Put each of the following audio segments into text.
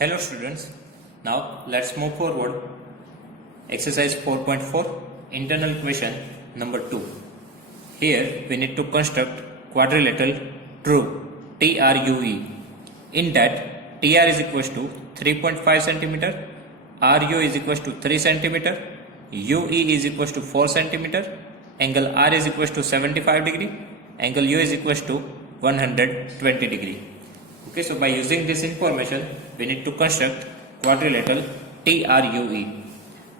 Hello students, now let's move forward. Exercise 4.4 internal question number 2. Here we need to construct quadrilateral true TRUE. In that TR is equals to 3.5 cm, RU is equals to 3 cm, UE is equals to 4 cm, angle R is equals to 75 degree, angle U is equals to 120 degree. Okay, so by using this information, we need to construct quadrilateral TRUE.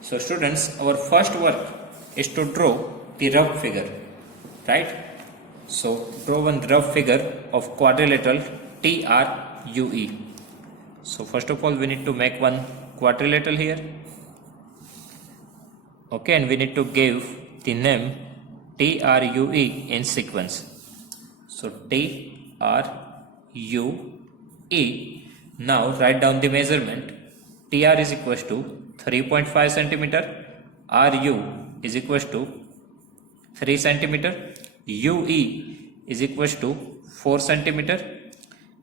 So students, our first work is to draw the rough figure, right? So draw one rough figure of quadrilateral TRUE. So first of all, we need to make one quadrilateral here. Okay, and we need to give the name TRUE in sequence. So TRUE. Now write down the measurement. TR is equals to 3.5 cm, RU is equals to 3 cm, UE is equals to 4 cm,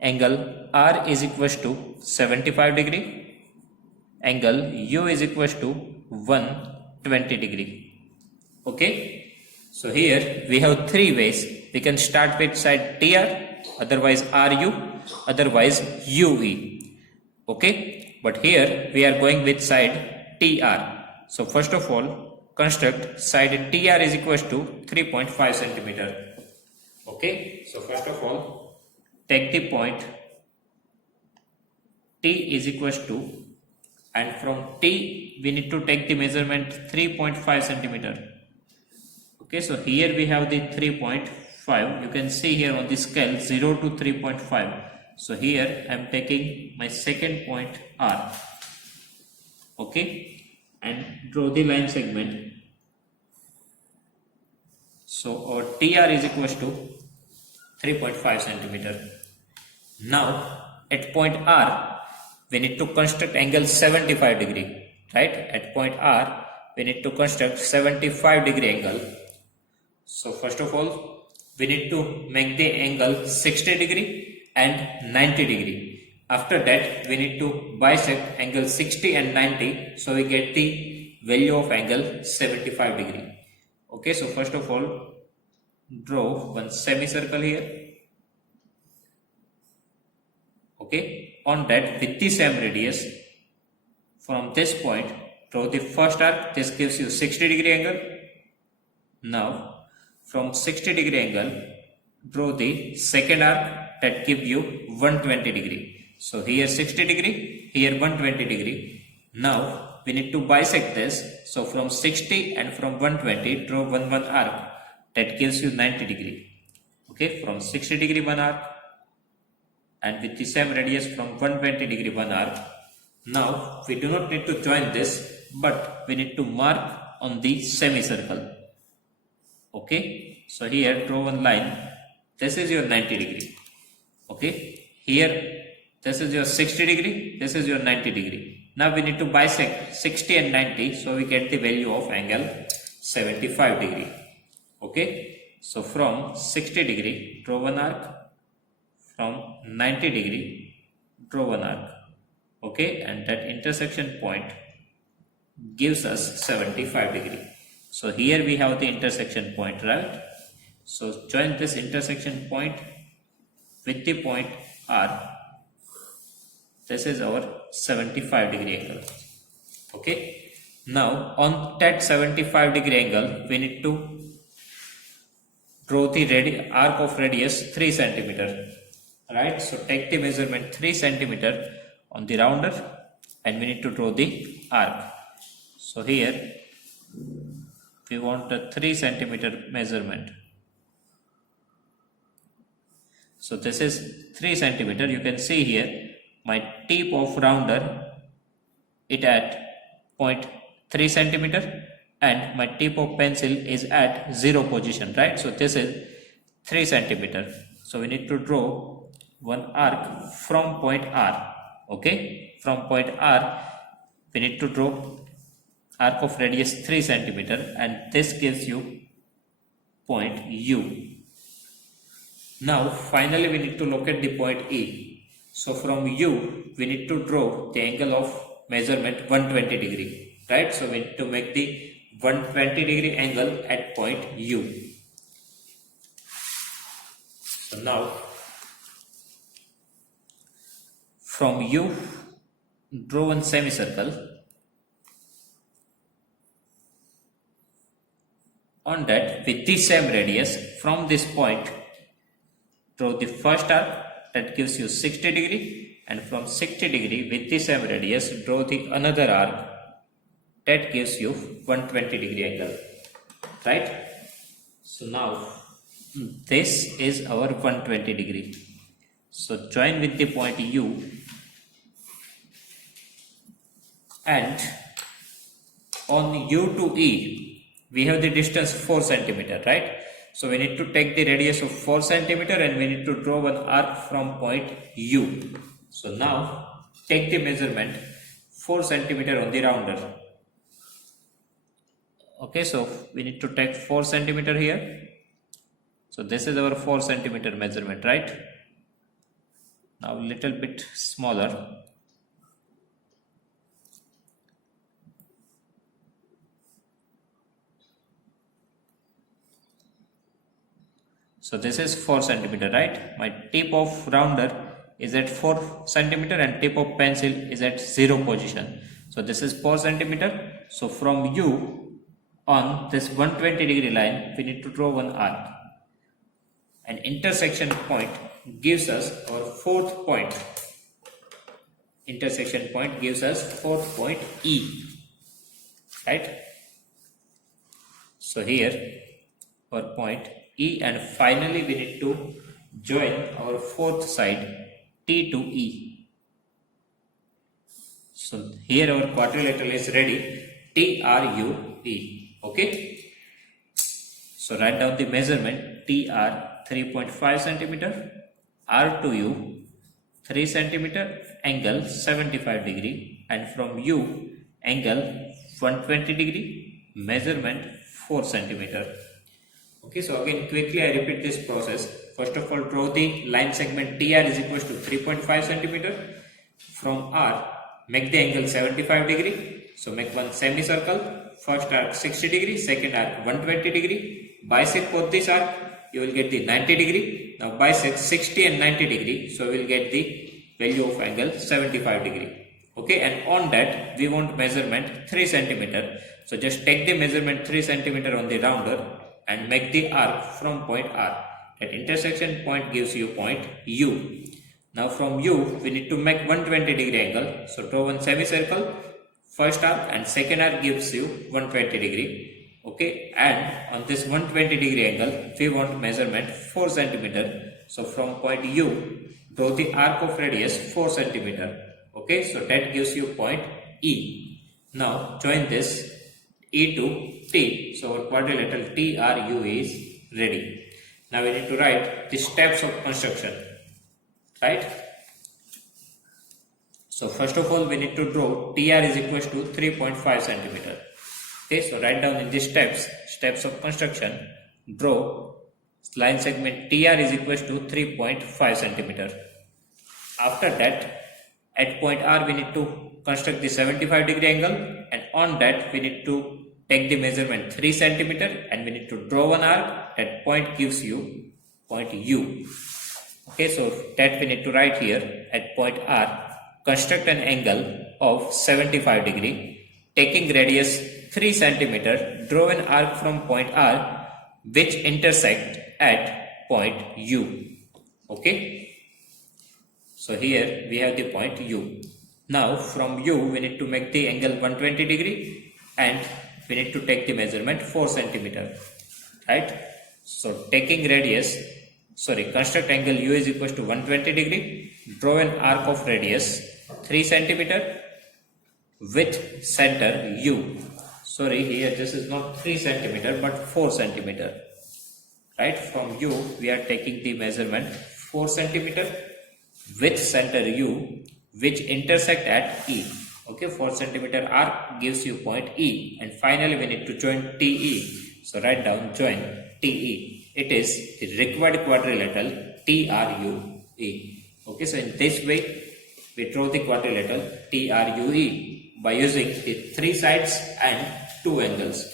angle R is equals to 75 degree, angle U is equals to 120 degree. Okay, so here we have three ways. We can start with side TR, otherwise RU, otherwise UE. Okay, but here we are going with side TR. So first of all, construct side TR is equals to 3.5 cm. Okay, so first of all, take the point T is equals to, and from T we need to take the measurement 3.5 cm. Okay, so here we have the 3.5. You can see here on the scale 0 to 3.5. So here I am taking my second point R. Okay, and draw the line segment. So our TR is equals to 3.5 cm. Now at point R we need to construct angle 75 degree, right? At point R we need to construct 75 degree angle. So first of all, we need to make the angle 60 degree and 90 degree. After that, we need to bisect angle 60 and 90, so we get the value of angle 75 degree. Okay, so first of all, draw one semicircle here. Okay, on that with the same radius, from this point, draw the first arc. This gives you 60 degree angle. Now, from 60 degree angle, draw the second arc that give you 120 degree. So here 60 degree, here 120 degree. Now we need to bisect this. So from 60 and from 120, draw one arc that gives you 90 degree. Okay, from 60 degree one arc, and with the same radius from 120 degree one arc. Now we do not need to join this, but we need to mark on the semicircle. Okay, so here draw one line. This is your 90 degree. Okay, here this is your 60 degree, this is your 90 degree. Now we need to bisect 60 and 90, so we get the value of angle 75 degree. Okay, so from 60 degree, draw one arc. From 90 degree, draw one arc. Okay, and that intersection point gives us 75 degree. So here we have the intersection point, right? So join this intersection point with the point R. This is our 75 degree angle. Okay. Now on that 75 degree angle, we need to draw the arc of radius 3 cm. Right. So take the measurement 3 cm on the rounder, and we need to draw the arc. So here we want a 3 cm measurement. So this is 3 cm. You can see here my tip of rounder it at 0.3 cm and my tip of pencil is at 0 position, right? So this is 3 cm. So we need to draw one arc from point R. Okay, from point R we need to draw arc of radius 3 cm, and this gives you point U. Now finally we need to locate the point E. So from U, we need to draw the angle of measurement 120 degree, right? So we need to make the 120 degree angle at point U. So now from U, draw one semicircle. On that, with the same radius, from this point, draw the first arc that gives you 60 degree, and from 60 degree with the same radius, draw the another arc that gives you 120 degree angle, right? So now this is our 120 degree. So join with the point U, and on U to E, we have the distance 4 centimeter, right? So we need to take the radius of 4 centimeter and we need to draw one arc from point U. So now take the measurement 4 centimeter on the rounder. Okay, so we need to take 4 centimeter here. So this is our 4 centimeter measurement, right? Now little bit smaller. So this is 4 centimeter, right? My tip of rounder is at 4 centimeter and tip of pencil is at 0 position. So this is 4 centimeter. So from U, on this 120 degree line, we need to draw one arc. An intersection point gives us our fourth point. Intersection point gives us fourth point E, right? So here our point E, and finally we need to join our fourth side T to E. So here our quadrilateral is ready, TRUE. Okay. So write down the measurement. TR 3.5 centimeter, R to U 3 centimeter, angle 75 degree, and from U angle 120 degree, measurement 4 centimeter. Okay, so again quickly I repeat this process. First of all, draw the line segment TR is equal to 3.5 centimeter. From R, make the angle 75 degree. So make one semicircle. First arc 60 degree, second arc 120 degree. Bisect both this arc, you will get the 90 degree. Now bisect 60 and 90 degree, so we will get the value of angle 75 degree. Okay, and on that we want measurement 3 centimeter. So just take the measurement 3 centimeter on the rounder and make the arc from point R. That intersection point gives you point U. Now from U, we need to make 120 degree angle. So draw one semicircle. First arc and second arc gives you 120 degree. Okay, and on this 120 degree angle, we want measurement 4 centimeter. So from point U, draw the arc of radius 4 centimeter. Okay, so that gives you point E. Now join this E to T. So our quadrilateral TRU is ready. Now we need to write the steps of construction, right? So first of all, we need to draw TR is equal to 3.5 centimeter. Okay, so write down in the steps of construction, draw line segment TR is equal to 3.5 centimeter. After that, at point R, we need to construct the 75 degree angle, and on that we need to take the measurement 3 centimeter and we need to draw one arc. That point gives you point U. Okay, so that we need to write here. At point R, construct an angle of 75 degree, taking radius 3 centimeter, draw an arc from point R which intersect at point U. Okay, so here we have the point U. Now from U, we need to make the angle 120 degree and we need to take the measurement 4 centimeter, right? So taking construct angle U is equal to 120 degree, draw an arc of radius 3 centimeter with center U. Sorry, here this is not 3 centimeter but 4 centimeter, right? From U, we are taking the measurement 4 centimeter with center U which intersect at E. Okay, 4 centimeter arc gives you point E, and finally we need to join TE. So write down join TE. It is the required quadrilateral TRUE. Okay, so in this way, we draw the quadrilateral TRUE by using the 3 sides and 2 angles.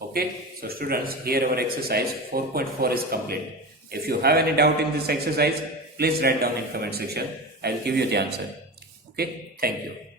Okay, so students, here our exercise 4.4 is complete. If you have any doubt in this exercise, please write down in comment section. I will give you the answer. Okay, thank you.